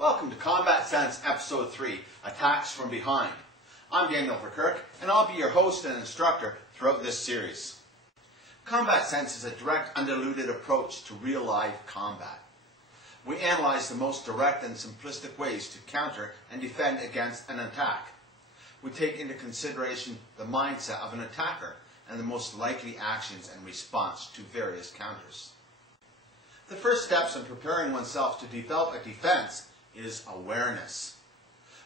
Welcome to Combat Sense Episode 3, Attacks from Behind. I'm Daniel Verkerke, and I'll be your host and instructor throughout this series. Combat Sense is a direct, undiluted approach to real-life combat. We analyze the most direct and simplistic ways to counter and defend against an attack. We take into consideration the mindset of an attacker and the most likely actions and response to various counters. The first steps in preparing oneself to develop a defense is awareness.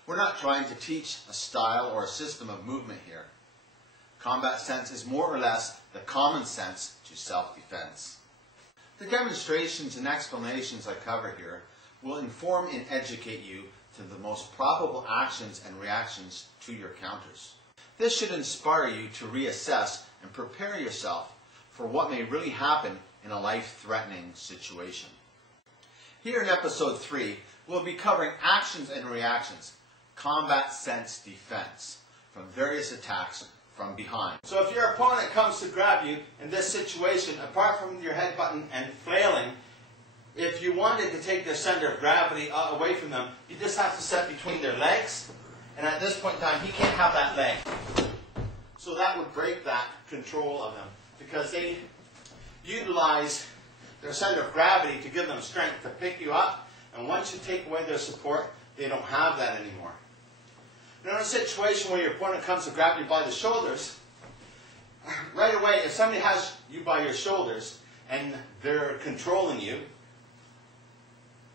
We're not trying to teach a style or a system of movement here. Combat sense is more or less the common sense to self-defense. The demonstrations and explanations I cover here will inform and educate you to the most probable actions and reactions to your counters. This should inspire you to reassess and prepare yourself for what may really happen in a life-threatening situation. Here in Episode 3, we'll be covering actions and reactions, combat sense defense, from various attacks from behind. So if your opponent comes to grab you in this situation, apart from your head button and flailing, if you wanted to take their center of gravity away from them, you just have to set between their legs, and at this point in time, he can't have that leg. So that would break that control of them, because they utilize their center of gravity to give them strength to pick you up, and once you take away their support, they don't have that anymore. Now in a situation where your opponent comes to grab you by the shoulders, right away, if somebody has you by your shoulders and they're controlling you,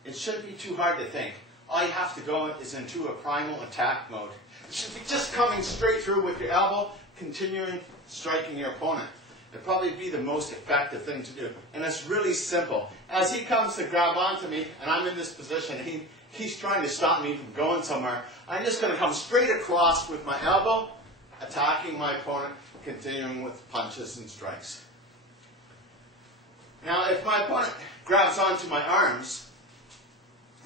it shouldn't be too hard to think. All you have to go is into a primal attack mode. It should be just coming straight through with your elbow, continuing striking your opponent. It'd probably be the most effective thing to do. And it's really simple. As he comes to grab onto me, and I'm in this position, he's trying to stop me from going somewhere, I'm just going to come straight across with my elbow, attacking my opponent, continuing with punches and strikes. Now, if my opponent grabs onto my arms,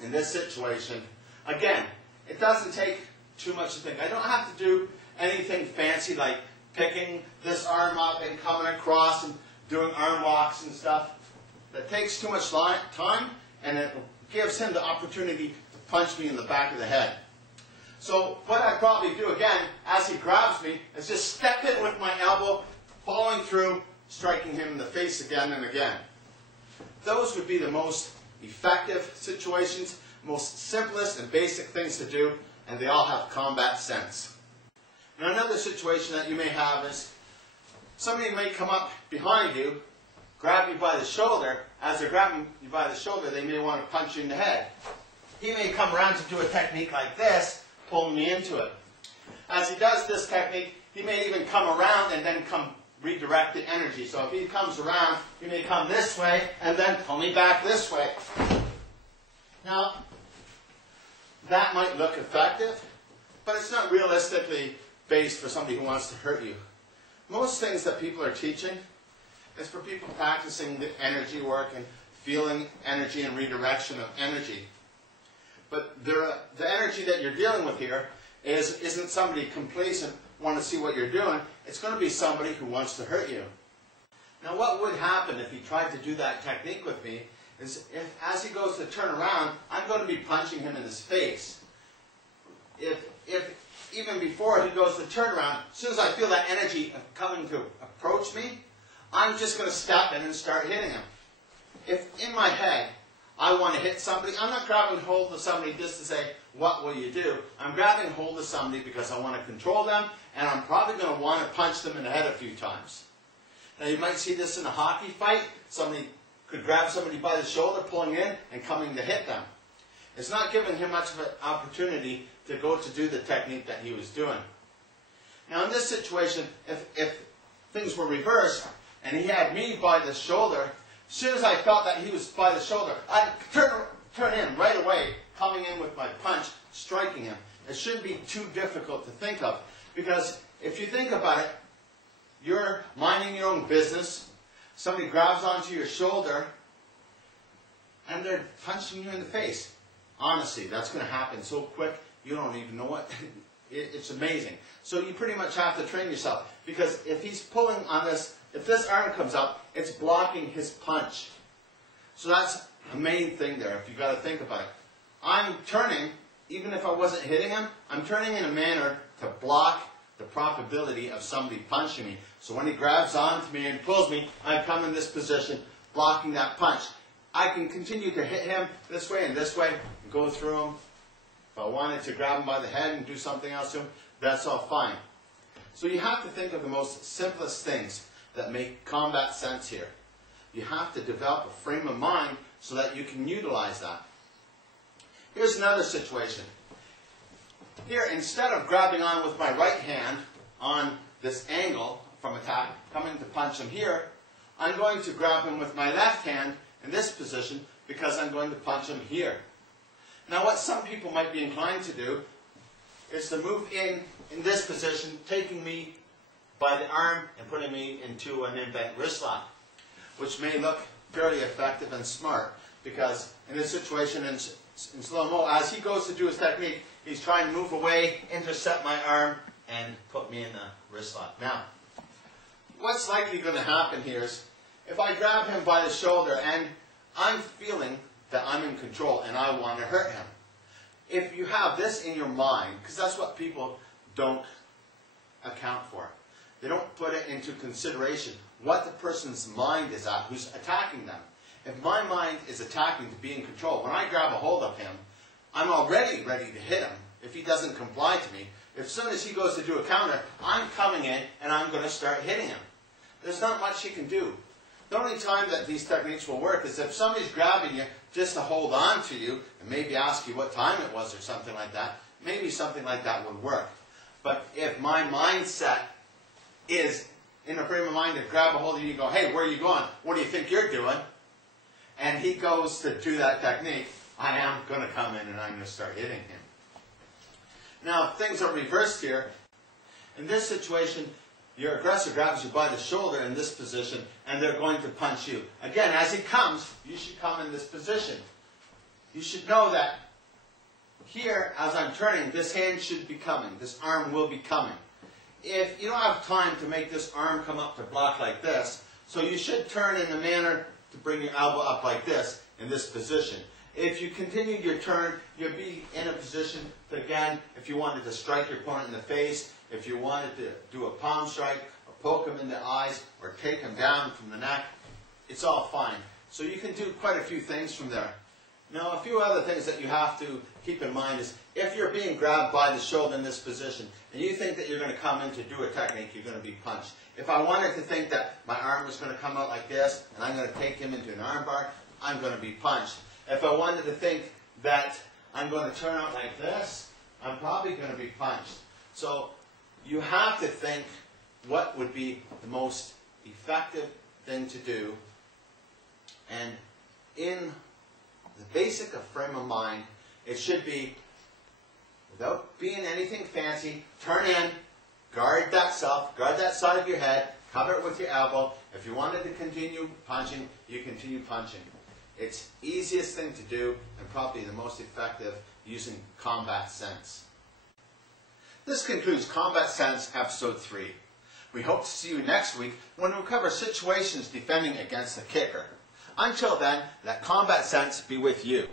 in this situation, again, it doesn't take too much to think. I don't have to do anything fancy like picking this arm up and coming across and doing arm locks and stuff. That takes too much time, and it gives him the opportunity to punch me in the back of the head. So what I probably do again, as he grabs me, is just step in with my elbow, following through, striking him in the face again and again. Those would be the most effective situations, most simplest and basic things to do, and they all have combat sense. Now another situation that you may have is somebody may come up behind you, grab you by the shoulder. As they're grabbing you by the shoulder, they may want to punch you in the head. He may come around to do a technique like this, pulling me into it. As he does this technique, he may even come around and then redirect the energy. So if he comes around, he may come this way and then pull me back this way. Now, that might look effective, but it's not realistically based for somebody who wants to hurt you. Most things that people are teaching is for people practicing the energy work and feeling energy and redirection of energy. But the energy that you're dealing with here isn't somebody complacent, want to see what you're doing. It's going to be somebody who wants to hurt you. Now what would happen if he tried to do that technique with me is as he goes to turn around, I'm going to be punching him in his face. If even before he goes to turn around, as soon as I feel that energy coming to approach me, I'm just going to step in and start hitting him. If in my head I want to hit somebody, I'm not grabbing hold of somebody just to say, what will you do? I'm grabbing hold of somebody because I want to control them, and I'm probably going to want to punch them in the head a few times. Now you might see this in a hockey fight. Somebody could grab somebody by the shoulder, pulling in, and coming to hit them. It's not giving him much of an opportunity to go to do the technique that he was doing. Now in this situation, if things were reversed, and he had me by the shoulder, as soon as I felt that he was by the shoulder, I'd turn in right away, coming in with my punch, striking him. It shouldn't be too difficult to think of, because if you think about it, you're minding your own business, somebody grabs onto your shoulder, and they're punching you in the face. Honestly, that's going to happen so quick, you don't even know what. It's amazing. So you pretty much have to train yourself, because if he's pulling on this, if this arm comes up, it's blocking his punch. So that's a main thing there, if you've got to think about it. I'm turning, even if I wasn't hitting him, I'm turning in a manner to block the probability of somebody punching me. So when he grabs onto me and pulls me, I come in this position, blocking that punch. I can continue to hit him this way and go through him. If I wanted to grab him by the head and do something else to him, that's all fine. So you have to think of the most simplest things that make combat sense here. You have to develop a frame of mind so that you can utilize that. Here's another situation. Here, instead of grabbing on with my right hand on this angle from attack, coming to punch him here, I'm going to grab him with my left hand in this position because I'm going to punch him here. Now what some people might be inclined to do is to move in this position, taking me by the arm and putting me into an in-bent wrist lock, which may look fairly effective and smart because in this situation in slow-mo, as he goes to do his technique, he's trying to move away, intercept my arm, and put me in the wrist lock. Now, what's likely going to happen here is if I grab him by the shoulder and I'm feeling that I'm in control and I want to hurt him, if you have this in your mind, because that's what people don't account for. They don't put it into consideration what the person's mind is at who's attacking them. If my mind is attacking to be in control, when I grab a hold of him, I'm already ready to hit him if he doesn't comply to me. As soon as he goes to do a counter, I'm coming in and I'm going to start hitting him. There's not much he can do. The only time that these techniques will work is if somebody's grabbing you just to hold on to you and maybe ask you what time it was or something like that. Maybe something like that would work. But if my mindset is in a frame of mind to grab a hold of you and go, hey, where are you going? What do you think you're doing? And he goes to do that technique, I am going to come in and I'm going to start hitting him. Now, if things are reversed here, in this situation, your aggressor grabs you by the shoulder in this position and they're going to punch you. Again, as he comes, you should come in this position. You should know that here, as I'm turning, this hand should be coming. This arm will be coming. If you don't have time to make this arm come up to block like this, so you should turn in a manner to bring your elbow up like this, in this position. If you continue your turn, you'll be in a position to, again, if you wanted to strike your opponent in the face, if you wanted to do a palm strike, or poke him in the eyes, or take him down from the neck, it's all fine. So you can do quite a few things from there. Now, a few other things that you have to keep in mind is if you're being grabbed by the shoulder in this position, and you think that you're going to come in to do a technique, you're going to be punched. If I wanted to think that my arm was going to come out like this, and I'm going to take him into an arm bar, I'm going to be punched. If I wanted to think that I'm going to turn out like this, I'm probably going to be punched. So you have to think what would be the most effective thing to do. And in the basic of frame of mind, it should be, without being anything fancy, turn in, guard that self, guard that side of your head, cover it with your elbow. If you wanted to continue punching, you continue punching. It's the easiest thing to do and probably the most effective using combat sense. This concludes Combat Sense Episode 3. We hope to see you next week when we'll cover situations defending against the kicker. Until then, let combat sense be with you.